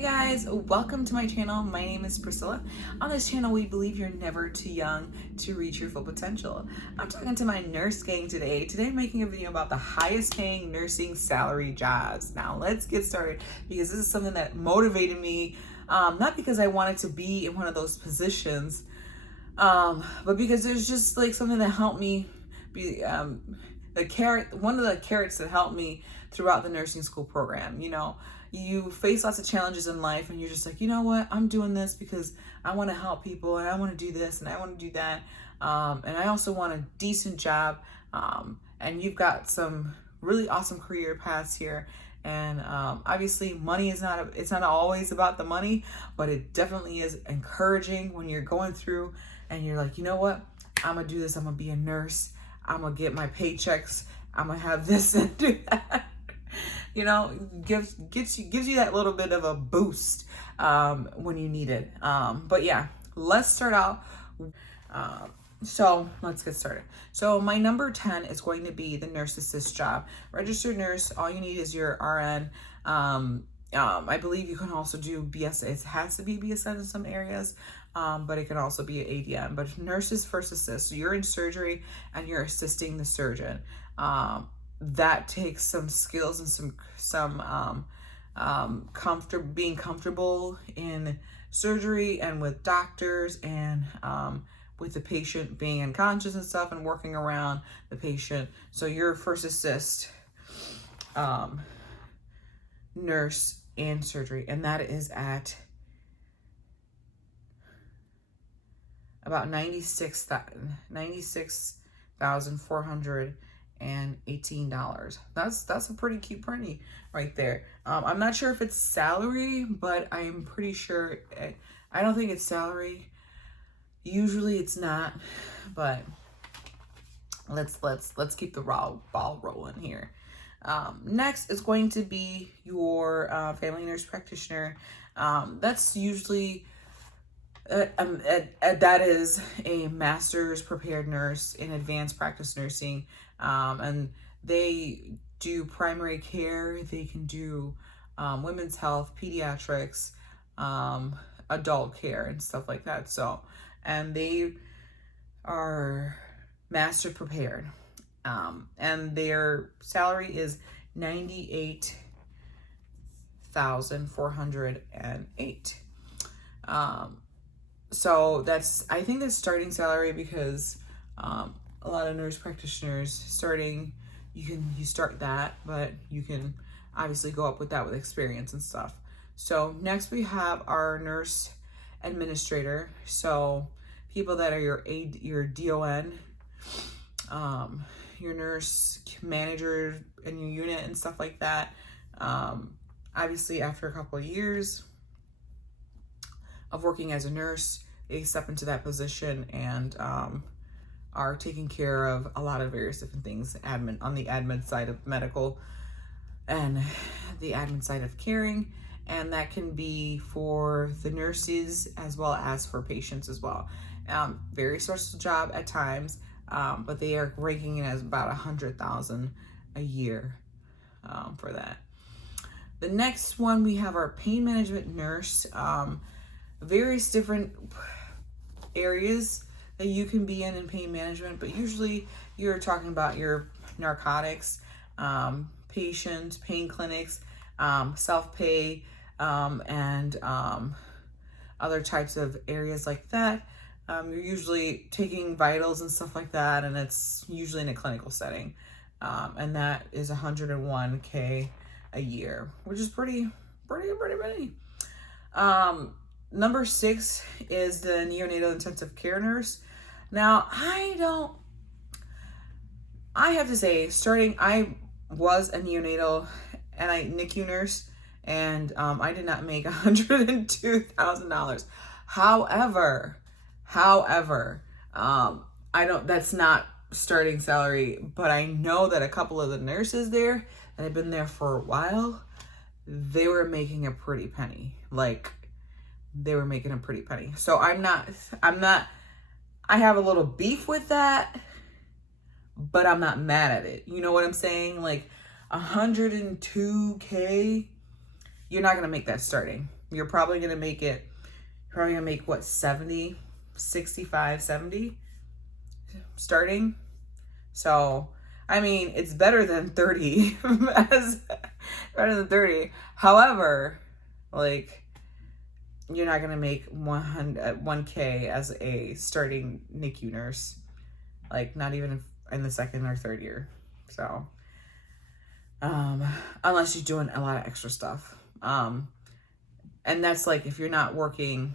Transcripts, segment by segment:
Hey guys, welcome to my channel. My name is Priscilla. On this channel, we believe you're never too young to reach your full potential. I'm talking to my nurse gang today. Today I'm making a video about the highest paying nursing salary jobs. Now let's get started because this is something that motivated me, not because I wanted to be in one of those positions, but because there's just like something that helped me be, one of the carrots that helped me throughout the nursing school program. You face lots of challenges in life and you're just like, you know what, I'm doing this because I want to help people and I want to do this and I want to do that. And I also want a decent job. And you've got some really awesome career paths here. And obviously money is it's not always about the money, but it definitely is encouraging when you're going through and you're like, you know what, I'm gonna do this. I'm gonna be a nurse. I'm gonna get my paychecks. I'm gonna have this and do that. Gives you that little bit of a boost when you need it. But yeah, let's start out. So let's get started. So my number 10 is going to be the nurse assist job. Registered nurse, all you need is your RN. I believe you can also do BS. It has to be BSN in some areas, but it can also be an ADM. But nurses first assist. So you're in surgery and you're assisting the surgeon. That takes some skills and being comfortable in surgery and with doctors and with the patient being unconscious and stuff and working around the patient. So you're first assist nurse in surgery, and that is at about $96,418. That's a pretty cute penny right there. I'm not sure if it's salary, but I'm pretty sure I don't think it's salary. Usually it's not, but let's keep the ball rolling here. Next is going to be your family nurse practitioner. That's usually that is a master's prepared nurse in advanced practice nursing, and they do primary care. They can do women's health, pediatrics, adult care, and stuff like that. So, and they are master prepared, and their salary is $98,408. So I think that's starting salary because a lot of nurse practitioners starting, you start that, but you can obviously go up with that with experience and stuff. So next we have our nurse administrator. So people that are your DON, your nurse manager in your unit and stuff like that. Obviously after a couple of years of working as a nurse, they step into that position and are taking care of a lot of various different things, on the admin side of medical and the admin side of caring, and that can be for the nurses as well as for patients as well. Very stressful job at times, but they are ranking it as about $100,000 a year for that. The next one, we have our pain management nurse. Various different areas that you can be in pain management, but usually you're talking about your narcotics, patients, pain clinics, self-pay, and other types of areas like that. You're usually taking vitals and stuff like that, and it's usually in a clinical setting, and that is $101K a year, which is pretty. Number 6 is the neonatal intensive care nurse. Now, I have to say, I was a neonatal and NICU nurse, and I did not make $102,000. However, that's not starting salary, but I know that a couple of the nurses there that have been there for a while, they were making a pretty penny. So I have a little beef with that, but I'm not mad at it. You know what I'm saying? Like $102K, you're not going to make that starting. you're probably going to make it, what, 70, 65, 70 starting. So, I mean, it's better than 30, better than 30. However, like, you're not going to make 1K as a starting NICU nurse, like not even in the second or third year. So, unless you're doing a lot of extra stuff. And that's like, if you're not working,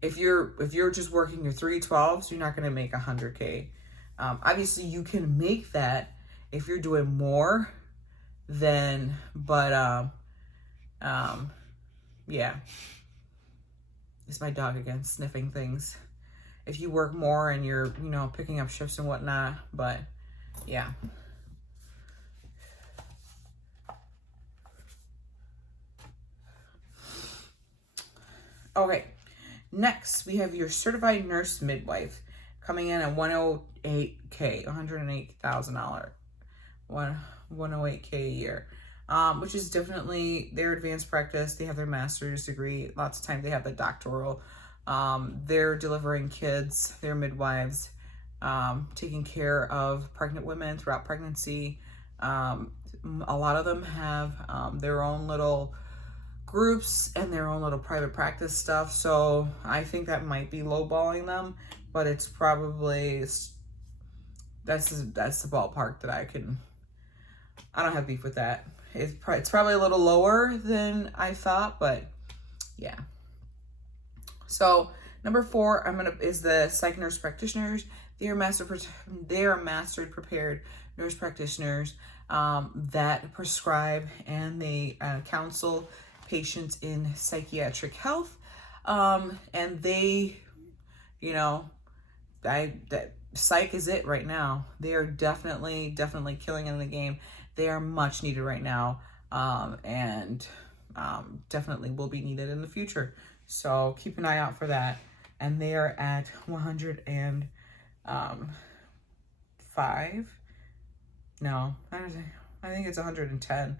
if you're just working your 312s, you're not going to make 100K. Obviously you can make that if you're doing more than, but, yeah, it's my dog again, sniffing things. If you work more and you're, you know, picking up shifts and whatnot, but yeah. Okay, next we have your certified nurse midwife coming in at $108K, $108,000, $108K a year, which is definitely their advanced practice. They have their master's degree. Lots of times they have the doctoral. They're delivering kids, they're midwives, taking care of pregnant women throughout pregnancy. A lot of them have their own little groups and their own little private practice stuff. So I think that might be lowballing them, but it's probably, that's the ballpark that I don't have beef with that. It's probably a little lower than I thought, but yeah. So number 4, is the psych nurse practitioners. They are mastered prepared nurse practitioners that prescribe and they counsel patients in psychiatric health. And they, you know, that psych is it right now. They are definitely killing in the game. They are much needed right now, and definitely will be needed in the future. So keep an eye out for that. And they are at 105. No, I think it's 110.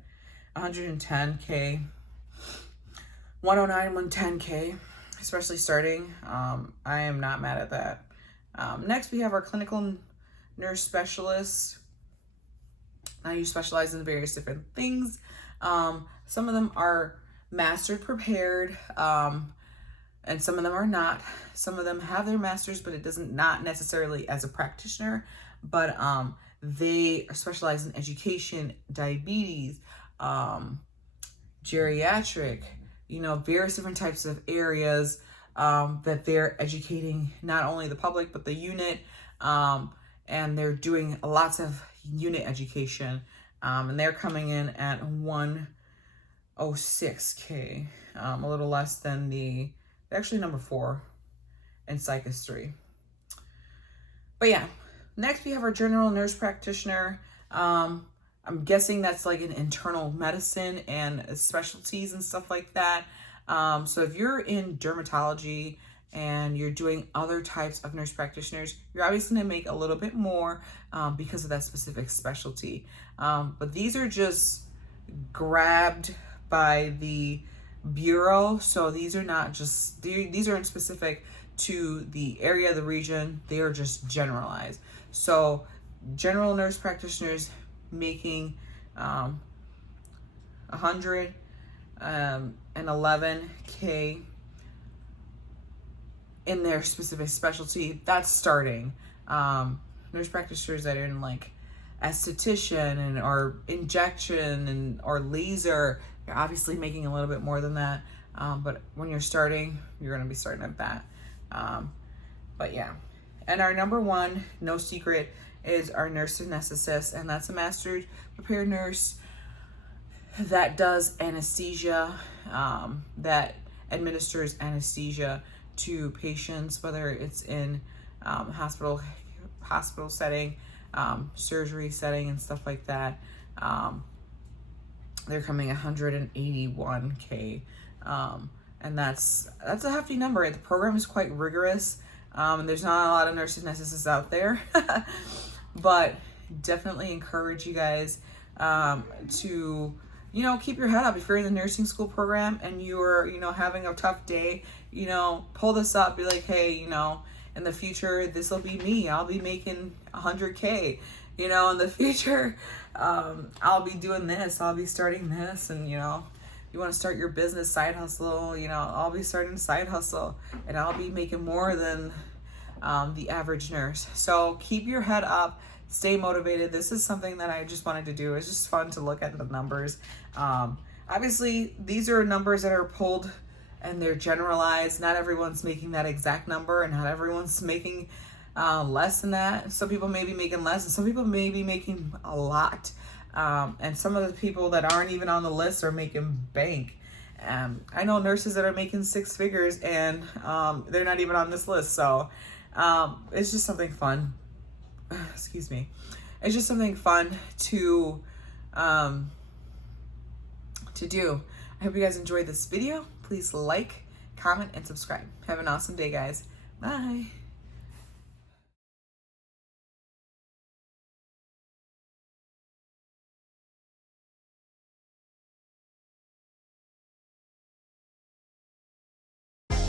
110K. 109, 110K, especially starting. I am not mad at that. Next, we have our clinical nurse specialists. Now you specialize in various different things. Some of them are mastered prepared, and some of them are not. Some of them have their masters, but it doesn't, not necessarily as a practitioner, but they specialize in education, diabetes, geriatric, you know, various different types of areas that they're educating not only the public, but the unit, and they're doing lots of unit education, and they're coming in at 106K, a little less than actually number 4, and psych is 3. But yeah, next we have our general nurse practitioner. I'm guessing that's like an internal medicine and specialties and stuff like that. So if you're in dermatology and you're doing other types of nurse practitioners, you're obviously gonna make a little bit more because of that specific specialty. But these are just grabbed by the bureau. So these are not just, these aren't specific to the area, the region, they are just generalized. So general nurse practitioners making 111K in their specific specialty. That's starting. Nurse practitioners that are in like esthetician and or injection and or laser, you're obviously making a little bit more than that. But when you're starting, you're gonna be starting at that. But yeah. And our number 1, no secret, is our nurse anesthetist, and that's a mastered prepared nurse that does anesthesia, that administers anesthesia to patients, whether it's in hospital setting, surgery setting, and stuff like that. They're coming 181K, and that's a hefty number. The program is quite rigorous. There's not a lot of nurse anesthetists out there, but definitely encourage you guys to you know, keep your head up. If you're in the nursing school program and you're, you know, having a tough day, you know, pull this up. Be like, hey, you know, in the future, this will be me. I'll be making 100K. You know, in the future, I'll be doing this. I'll be starting this. And, you know, you want to start your business side hustle, you know, I'll be starting a side hustle and I'll be making more than the average nurse. So keep your head up, stay motivated. This is something that I just wanted to do. It's just fun to look at the numbers. Obviously, these are numbers that are pulled and they're generalized. Not everyone's making that exact number, and not everyone's making less than that. Some people may be making less, and some people may be making a lot. And some of the people that aren't even on the list are making bank. I know nurses that are making 6 figures and they're not even on this list. So it's just something fun. Excuse me. It's just something fun to do. I hope you guys enjoyed this video. Please like, comment, and subscribe. Have an awesome day, guys. Bye.